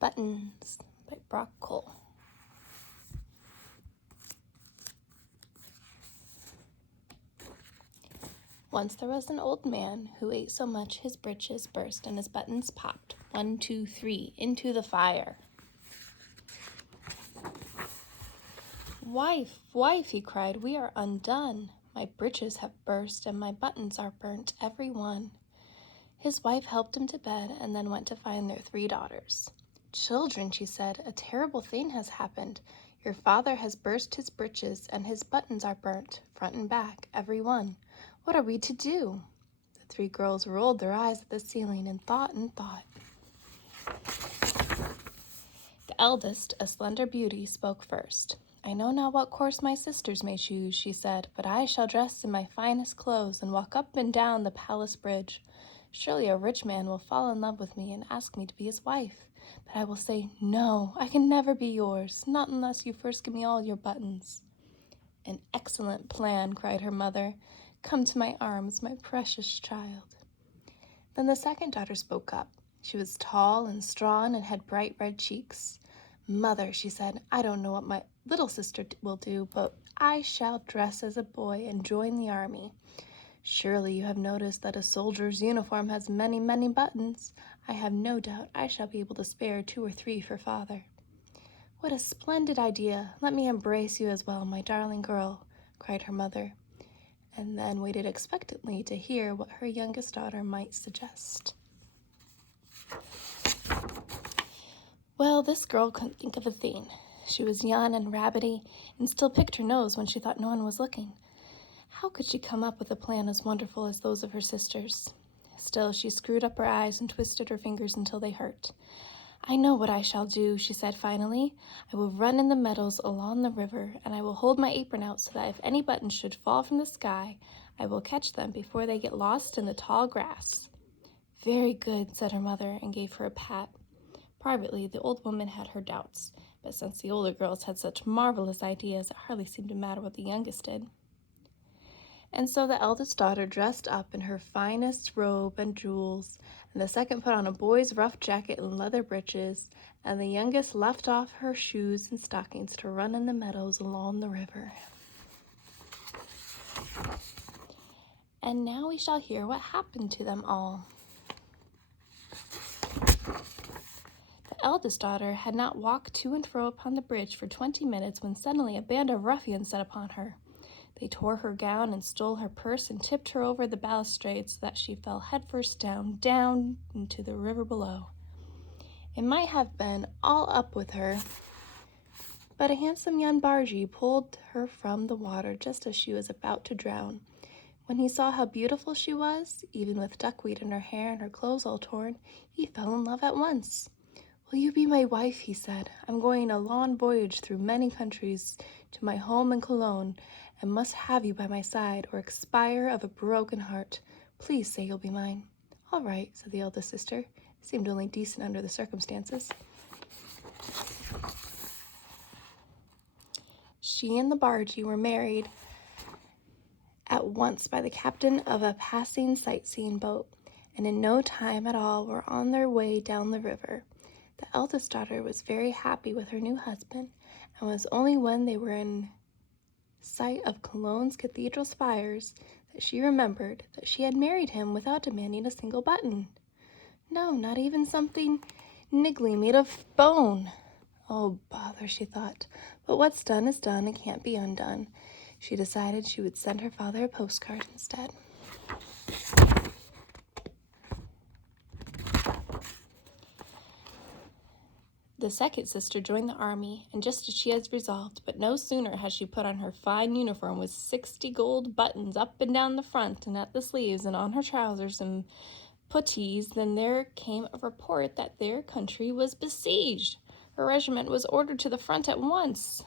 Buttons by Brock Cole. Once there was an old man who ate so much his breeches burst and his buttons popped, 1, 2, 3, into the fire. "Wife, wife," he cried, "we are undone. My breeches have burst and my buttons are burnt, every one." His wife helped him to bed and then went to find their 3 daughters. "Children," she said, "a terrible thing has happened. Your father has burst his breeches and his buttons are burnt, front and back, every one. What are we to do?" The 3 girls rolled their eyes at the ceiling and thought and thought. The eldest, a slender beauty, spoke first. "I know not what course my sisters may choose," she said, "but I shall dress in my finest clothes and walk up and down the palace bridge. Surely a rich man will fall in love with me and ask me to be his wife. But I will say, 'No, I can never be yours, not unless you first give me all your buttons.'" "An excellent plan," cried her mother. "Come to my arms, my precious child." Then the second daughter spoke up. She was tall and strong and had bright red cheeks. "Mother," she said, "I don't know what my little sister will do, but I shall dress as a boy and join the army. Surely you have noticed that a soldier's uniform has many, many buttons. I have no doubt I shall be able to spare 2 or 3 for father." "What a splendid idea! Let me embrace you as well, my darling girl," cried her mother, and then waited expectantly to hear what her youngest daughter might suggest. Well, this girl couldn't think of a thing. She was young and rabbity, and still picked her nose when she thought no one was looking. How could she come up with a plan as wonderful as those of her sisters? Still, she screwed up her eyes and twisted her fingers until they hurt. "I know what I shall do," she said finally. "I will run in the meadows along the river, and I will hold my apron out so that if any buttons should fall from the sky, I will catch them before they get lost in the tall grass." "Very good," said her mother, and gave her a pat. Privately, the old woman had her doubts, but since the older girls had such marvelous ideas, it hardly seemed to matter what the youngest did. And so the eldest daughter dressed up in her finest robe and jewels, and the second put on a boy's rough jacket and leather breeches, and the youngest left off her shoes and stockings to run in the meadows along the river. And now we shall hear what happened to them all. The eldest daughter had not walked to and fro upon the bridge for 20 minutes when suddenly a band of ruffians set upon her. They tore her gown and stole her purse and tipped her over the balustrade so that she fell headfirst down into the river below. It might have been all up with her, but a handsome young bargee pulled her from the water just as she was about to drown. When he saw how beautiful she was, even with duckweed in her hair and her clothes all torn, he fell in love at once. "Will you be my wife?" he said. "I'm going a long voyage through many countries to my home in Cologne, and must have you by my side or expire of a broken heart. Please say you'll be mine." "All right," said the eldest sister. Seemed only decent under the circumstances. She and the bargee were married at once by the captain of a passing sightseeing boat, and in no time at all were on their way down the river. The eldest daughter was very happy with her new husband, and it was only when they were in sight of Cologne's cathedral spires that she remembered that she had married him without demanding a single button. No, not even something niggly made of bone. "Oh, bother," she thought, "but what's done is done and can't be undone." She decided she would send her father a postcard instead. The second sister joined the army, and just as she had resolved, but no sooner had she put on her fine uniform with 60 gold buttons up and down the front and at the sleeves and on her trousers and puttees, than there came a report that their country was besieged. Her regiment was ordered to the front at once.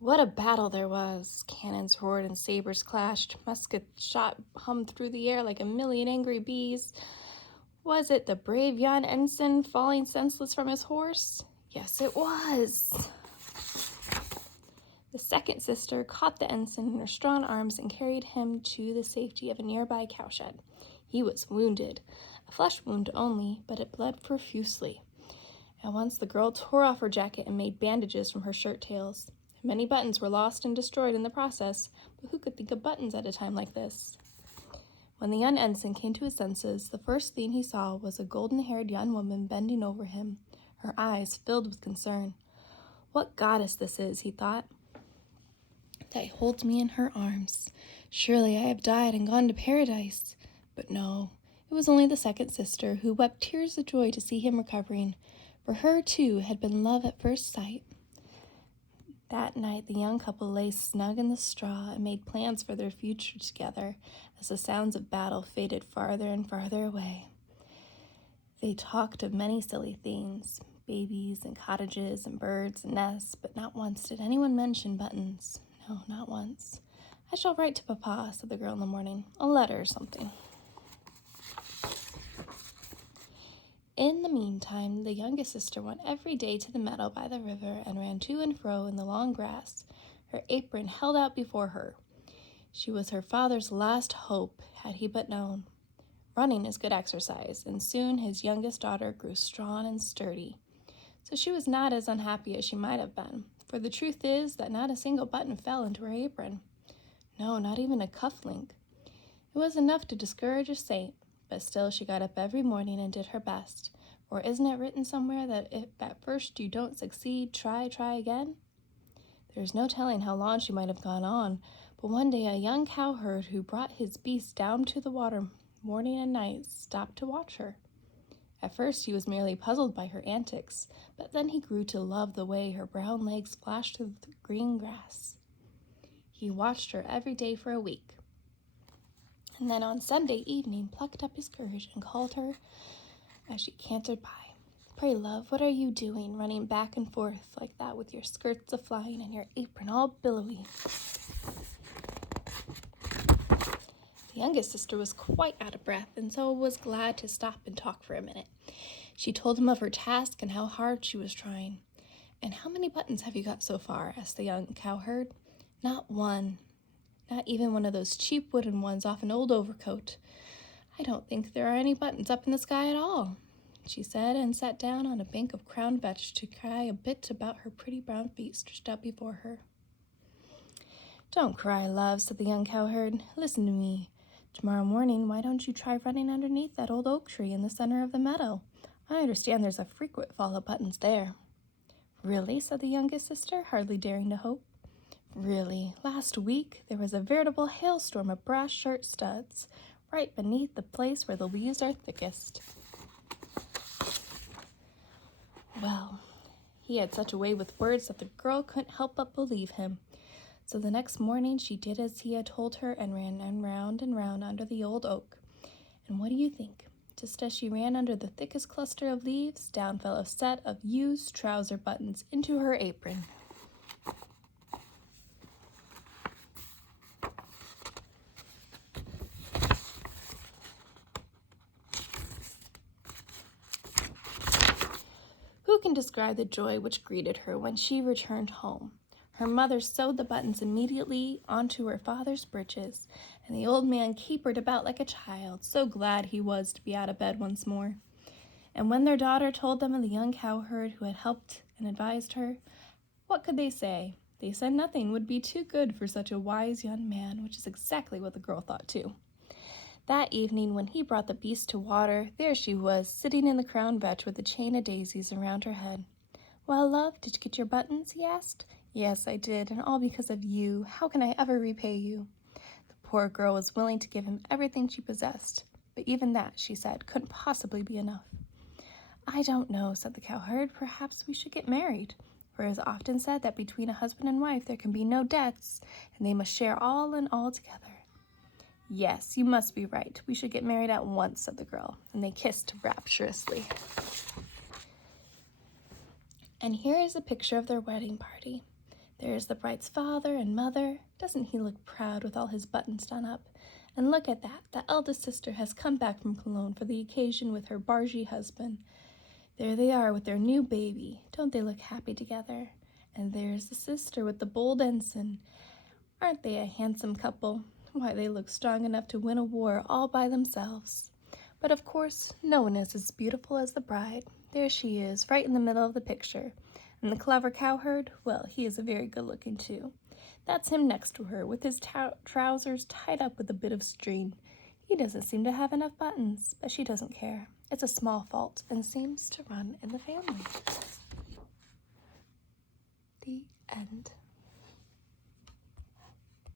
What a battle there was! Cannons roared and sabers clashed. Musket shot hummed through the air like a million angry bees. Was it the brave young ensign falling senseless from his horse? Yes, it was. The second sister caught the ensign in her strong arms and carried him to the safety of a nearby cowshed. He was wounded, a flesh wound only, but it bled profusely. At once the girl tore off her jacket and made bandages from her shirt tails. Many buttons were lost and destroyed in the process, but who could think of buttons at a time like this? When the young ensign came to his senses, the first thing he saw was a golden-haired young woman bending over him, her eyes filled with concern. What goddess this is, he thought, that holds me in her arms. Surely I have died and gone to paradise. But no, it was only the second sister, who wept tears of joy to see him recovering. For her, too, had been love at first sight. That night the young couple lay snug in the straw and made plans for their future together as the sounds of battle faded farther and farther away. They talked of many silly things, babies and cottages and birds and nests, but not once did anyone mention buttons. No, not once. I shall write to Papa, said the girl in the morning. A letter or something. In the meantime, the youngest sister went every day to the meadow by the river and ran to and fro in the long grass, her apron held out before her. She was her father's last hope, had he but known. Running is good exercise, and soon his youngest daughter grew strong and sturdy. So she was not as unhappy as she might have been, for the truth is that not a single button fell into her apron. No, not even a cuff link. It was enough to discourage a saint, but still she got up every morning and did her best. For isn't it written somewhere that if at first you don't succeed, try again? There's no telling how long she might have gone on, but one day a young cowherd who brought his beasts down to the water morning and night stopped to watch her. At first he was merely puzzled by her antics, but then he grew to love the way her brown legs flashed through the green grass. He watched her every day for a week, and then on Sunday evening plucked up his courage and called her as she cantered by. Pray, love, what are you doing, running back and forth like that with your skirts a-flying and your apron all billowy? The youngest sister was quite out of breath, and so was glad to stop and talk for a minute. She told him of her task and how hard she was trying. And how many buttons have you got so far? Asked the young cowherd. Not one. Not even one of those cheap wooden ones off an old overcoat. I don't think there are any buttons up in the sky at all, she said, and sat down on a bank of crowned vetch to cry a bit about her pretty brown feet stretched out before her. Don't cry, love, said the young cowherd. Listen to me. Tomorrow morning, why don't you try running underneath that old oak tree in the center of the meadow? I understand there's a frequent fall of buttons there. Really, said the youngest sister, hardly daring to hope. Really, last week there was a veritable hailstorm of brass shirt studs, right beneath the place where the leaves are thickest. Well, he had such a way with words that the girl couldn't help but believe him. So the next morning she did as he had told her and ran round and round under the old oak. And what do you think? Just as she ran under the thickest cluster of leaves, down fell a set of used trouser buttons into her apron. Who can describe the joy which greeted her when she returned home? Her mother sewed the buttons immediately onto her father's breeches, and the old man capered about like a child, so glad he was to be out of bed once more. And when their daughter told them of the young cowherd who had helped and advised her, what could they say? They said nothing would be too good for such a wise young man, which is exactly what the girl thought too. That evening, when he brought the beast to water, there she was, sitting in the crowned vetch with a chain of daisies around her head. Well, love, did you get your buttons? He asked. Yes, I did, and all because of you. How can I ever repay you? The poor girl was willing to give him everything she possessed, but even that, she said, couldn't possibly be enough. I don't know, said the cowherd. Perhaps we should get married, for it is often said that between a husband and wife there can be no debts, and they must share all and all together. Yes, you must be right. We should get married at once, said the girl, and they kissed rapturously. And here is a picture of their wedding party. There is the bride's father and mother. Doesn't he look proud with all his buttons done up? And look at that. The eldest sister has come back from Cologne for the occasion with her bargy husband. There they are with their new baby. Don't they look happy together? And there's the sister with the bold ensign. Aren't they a handsome couple? Why, they look strong enough to win a war all by themselves. But of course, no one is as beautiful as the bride. There she is, right in the middle of the picture. And the clever cowherd, well, he is a very good looking too. That's him next to her, with his trousers tied up with a bit of string. He doesn't seem to have enough buttons, but she doesn't care. It's a small fault and seems to run in the family. The end.